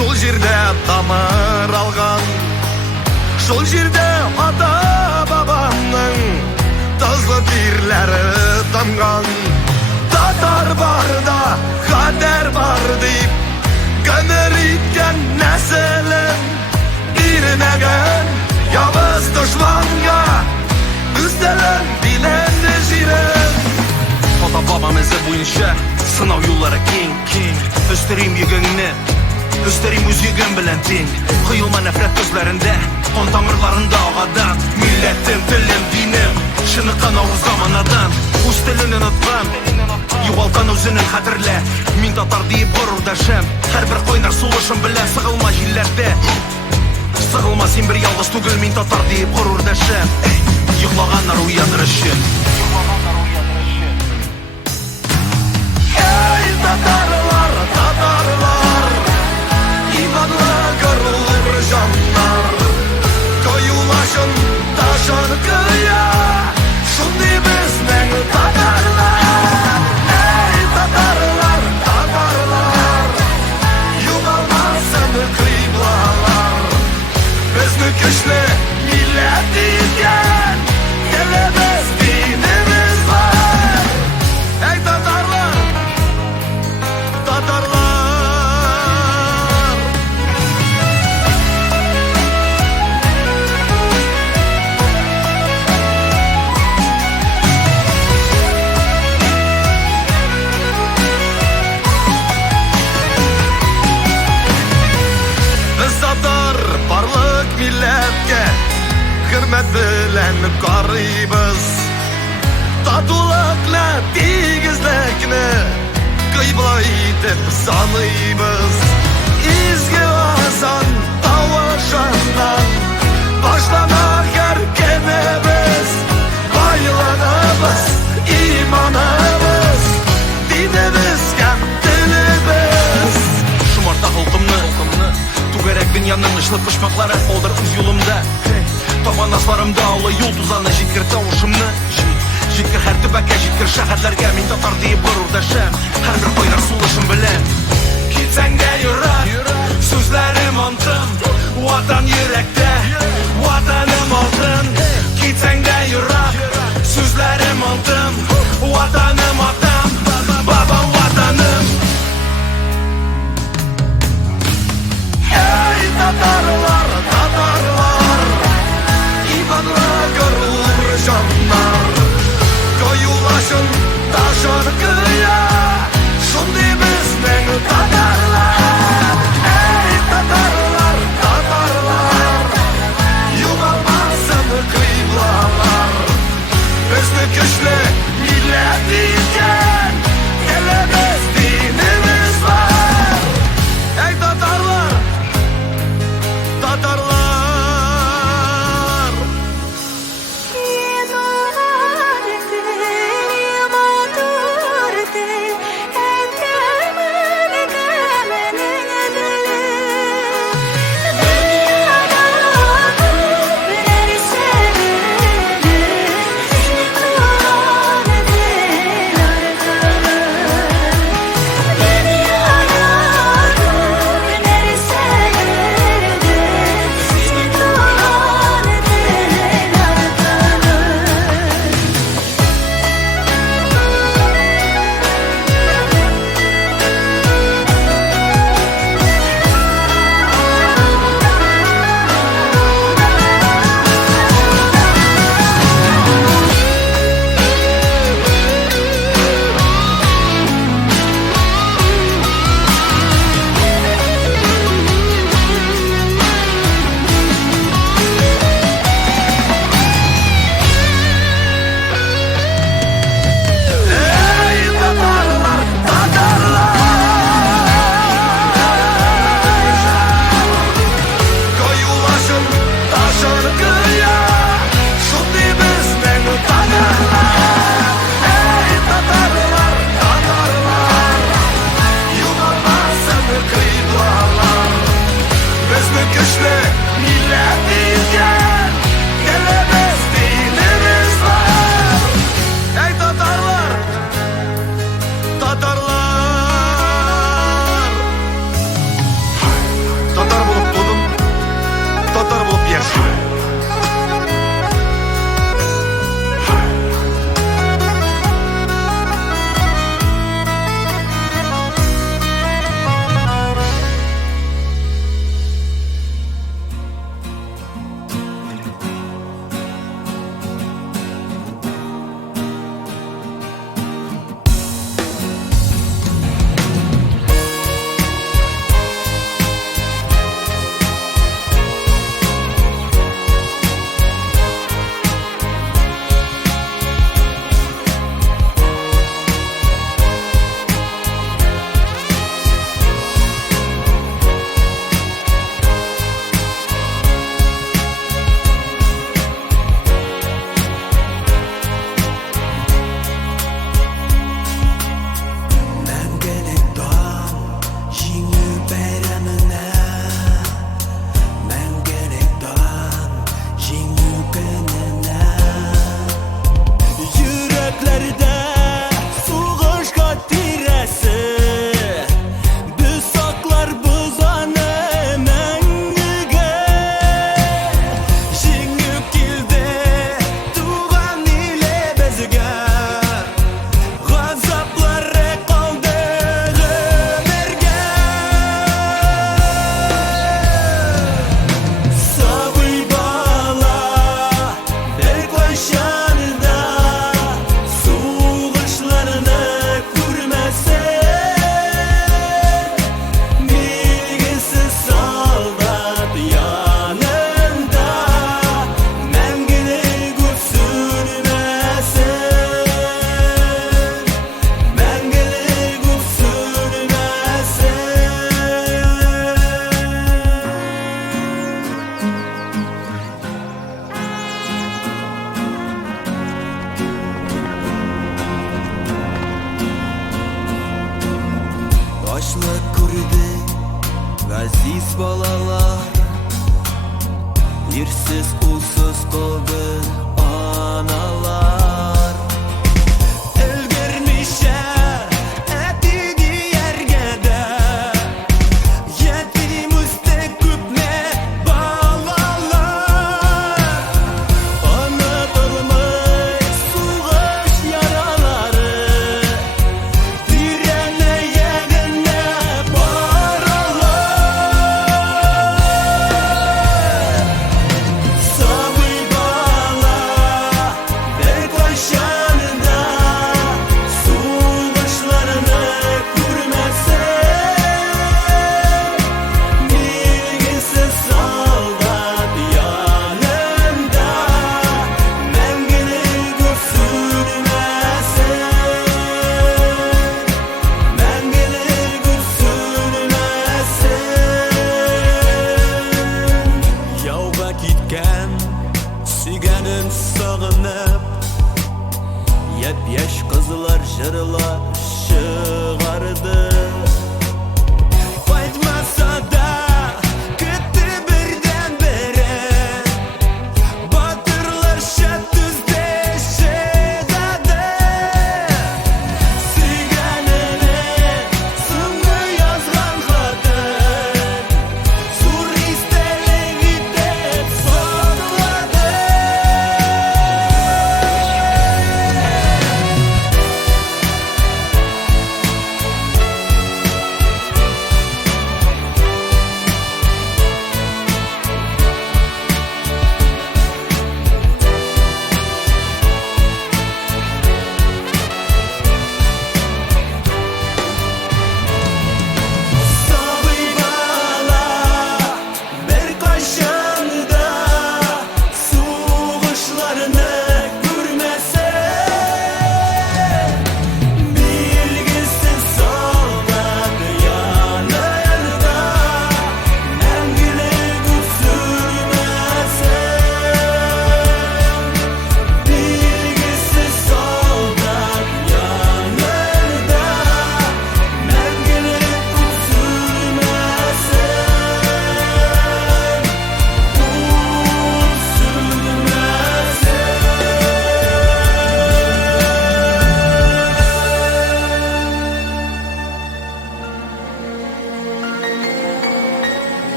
Шол жерде тамыр алған, шол жерде ата бабамның тазлы терлері тамған. Татар барда қадер бар deyip көмір иткен нәсілін ирмеген явыз дұшманға үстелін биленді жирен. Ата бабам ізі бойынша сынау юллары кең. Өстерейм егіңні, өстерейм өзгеген білен тең. Қиылма нәфрет көзлерінде, қон тамырларында ағадан. Милләтім, тілім, динім, шыныққан ауыз заманадан. Өз тілін ұнытпам, юғалтқан өзінің қатірлі. Мен татар дейіп ғұрурдашым, әрбір қойнар сұлышым біле. Сығылма жиллерде, сығылма сен бір ялғыз түгіл. Мен татар дейіп ғұрурдашым, йықлағаннар уяныр үшін. Эй, татарлар, татарлар, иманлы ғұрур жандар, көйулашын ташын көйя, шундай біздің татарлар. Эй, татарлар, татарлар, юғалмасын қиблалар, бізді күшті милләт еткен, еліміз дініміз бар. Эй, татарлар, татарлар. Біз татар барлық милләтке хөрмәт белән карыйбыз. Татулыкны, тигезлекне кыйбла итеп саныйбыз. Изге азан тавышыннан башлана һәр көнебез. Байлыгыбыз, иманыбыз, динебез һәм телебез. Шумарта халкымны, түгәрәк дөньяның ышлы пышмаклары олдыр үз юлымда. Табан асларымда олы юл тузаны җиткер тавышымны. Җиткер һәр төбәккә, җиткер шәһәрләргә. Мин татар диеп ғұрурдашам, һәрбер кайнар сулышым белән. Китсәң дә ерак, сүзләрем антым, ватан йөрәктә, ватаным алтын. Китсәң дә ерак, сүзләрем антым, ватаным атам, бабам ватаным. Эй, татарлар, татарлар, иманлы ғұрур жандар, көйулашын ташын көйя, шундай біздің татарлар. Эй, татарлар, татарлар, юғалмасын қиблалар, бізді күшті милләт еткен, еліміз дініміз бар. Эй, татарлар, татарлар. Ей, Açlık kurdu Aziz balalar Yersiz ulsuz kaldı analar Ölgürmüşer etigi yergede Yetimizde küpme balalar Anadolu'muz soğuş yaraları Direne yerine paralar Sabır bala ver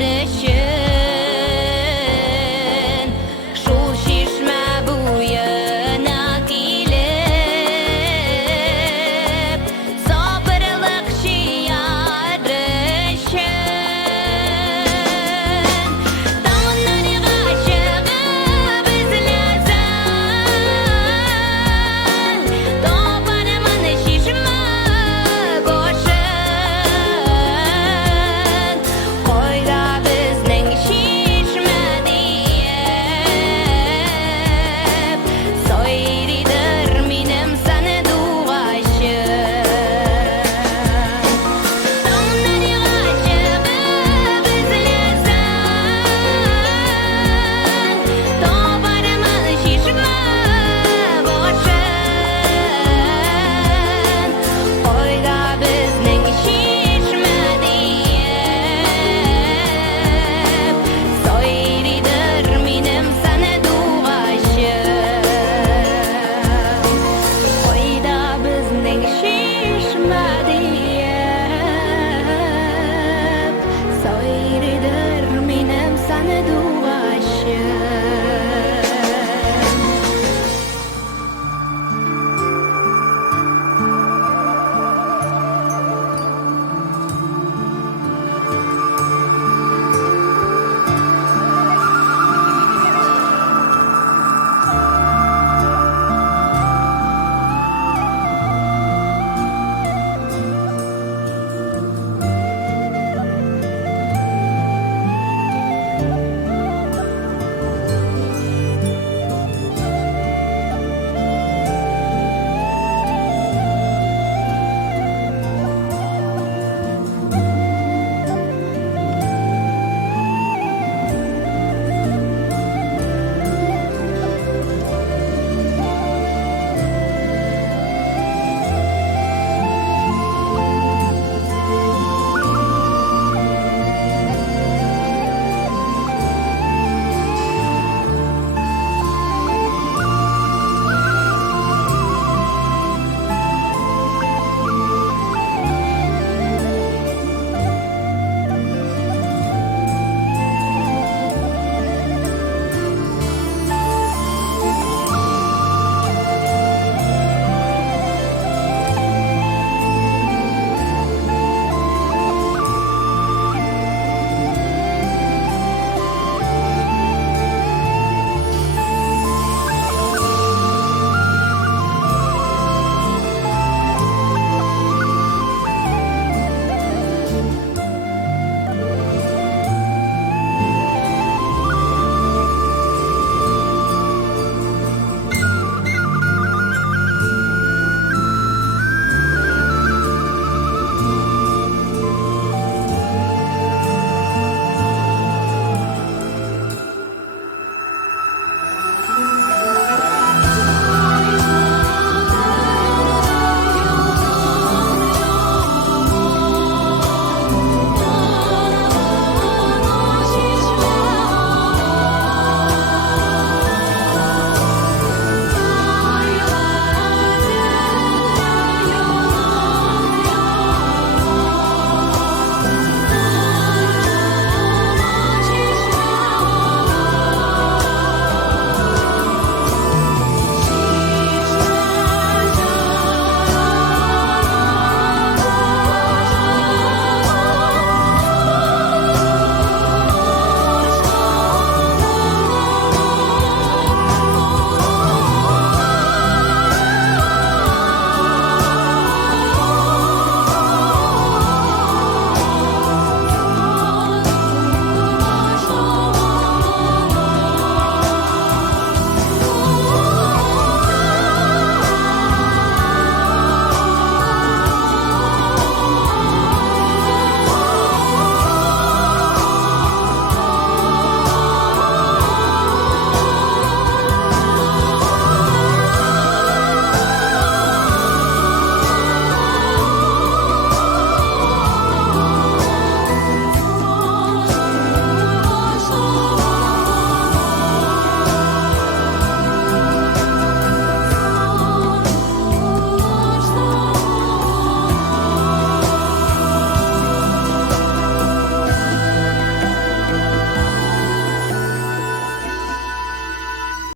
yarışın şu şişme buyuna gelip sabırlık yarışın dağları kaşığı bizlezen doğbarımın şişme koşun koyda bizning şişme deyip soyridir minim sana duaşım dağları kaşığı bizlezen doğbarımın şişme koşun koyda bizning şişme deyip soyridir minim sana duaşım koyda bizning şişme deyip soyridir minim sana duaşım